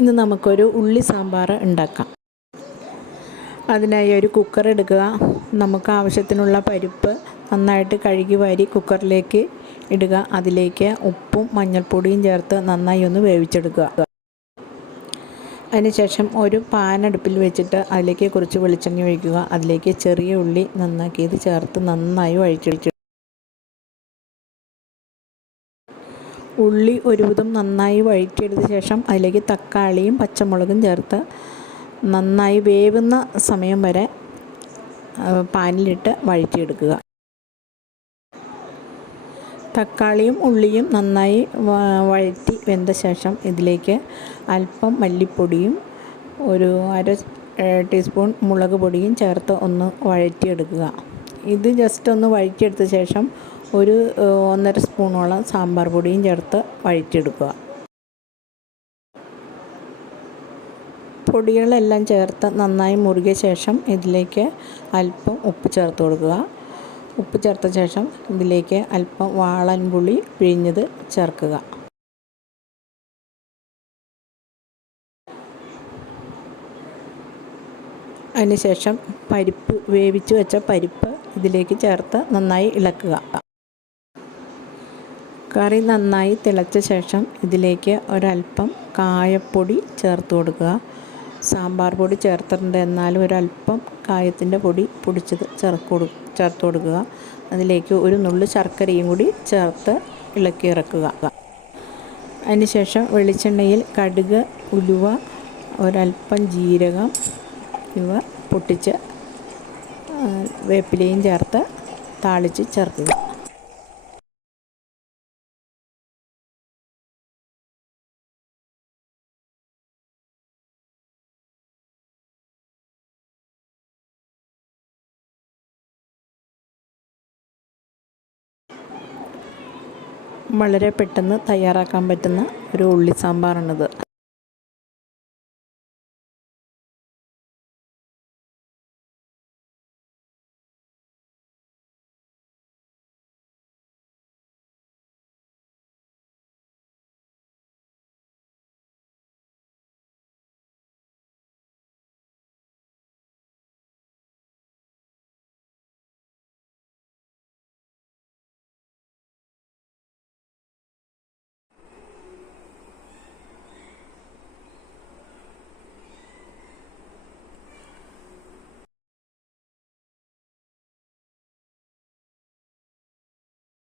ഇന്ന് നമുക്കൊരു ഉള്ളി സാമ്പാർ ഉണ്ടാക്കാം. അതിനായി ഒരു കുക്കർ എടുക്കുക. നമുക്ക് ആവശ്യത്തിനുള്ള പരിപ്പ് നന്നായിട്ട് കഴുകി വാരി കുക്കറിലേക്ക് ഇടുക. അതിലേക്ക് ഉപ്പും മഞ്ഞൾപ്പൊടിയും ചേർത്ത് നന്നായി ഒന്ന് വേവിച്ചെടുക്കുക. അതിനുശേഷം ഒരു പാൻ അടുപ്പിൽ വെച്ചിട്ട് അതിലേക്ക് കുറച്ച് വെളിച്ചെണ്ണ ഒഴിക്കുക. അതിലേക്ക് ചെറിയ ഉള്ളി നന്നാക്കിയത് ചേർത്ത് നന്നായി വഴിച്ചൊഴിച്ച് ഉള്ളി ഒരുവിധം നന്നായി വഴറ്റിയെടുത്ത ശേഷം അതിലേക്ക് തക്കാളിയും പച്ചമുളകും ചേർത്ത് നന്നായി വേവുന്ന സമയം വരെ പാനിലിട്ട് വഴറ്റിയെടുക്കുക. തക്കാളിയും ഉള്ളിയും നന്നായി വഴറ്റി വെന്ത ശേഷം ഇതിലേക്ക് അല്പം മല്ലിപ്പൊടിയും ഒരു അര ടീസ്പൂൺ മുളക് പൊടിയും ചേർത്ത് ഒന്ന് വഴറ്റിയെടുക്കുക. ഇത് ജസ്റ്റ് ഒന്ന് വഴറ്റിയെടുത്ത ശേഷം ഒരു ഒന്നര സ്പൂണോളം സാമ്പാർ പൊടിയും ചേർത്ത് വഴറ്റിയെടുക്കുക. പൊടികളെല്ലാം ചേർത്ത് നന്നായി മുറുകിയ ശേഷം ഇതിലേക്ക് അല്പം ഉപ്പ് ചേർത്ത് കൊടുക്കുക. ഉപ്പ് ചേർത്ത ശേഷം ഇതിലേക്ക് അല്പം വാളൻപുളി പിഴിഞ്ഞത് ചേർക്കുക. അതിനുശേഷം പരിപ്പ് വേവിച്ച് വെച്ച പരിപ്പ് ഇതിലേക്ക് ചേർത്ത് നന്നായി ഇളക്കുക. കറി നന്നായി തിളച്ച ശേഷം ഇതിലേക്ക് ഒരല്പം കായപ്പൊടി ചേർത്ത് കൊടുക്കുക. സാമ്പാർ പൊടി ചേർത്തിട്ടുണ്ട് എന്നാലും ഒരല്പം കായത്തിന്റെ പൊടി പൊടിച്ചത് ചേർക്ക് കൊടു ചേർത്ത് കൊടുക്കുക. അതിലേക്ക് ഒരു നുള്ളു ശർക്കരയും കൂടി ചേർത്ത് ഇളക്കി ഇറക്കുക. അതിനുശേഷം വെളിച്ചെണ്ണയിൽ കടുക് ഉലുവ ഒരല്പം ജീരകം ഇവ പൊട്ടിച്ച് വേപ്പിലയും ചേർത്ത് താളിച്ച് ചേർക്കുക. വളരെ പെട്ടെന്ന് തയ്യാറാക്കാൻ പറ്റുന്ന ഒരു ഉള്ളി സാമ്പാറാണിത്.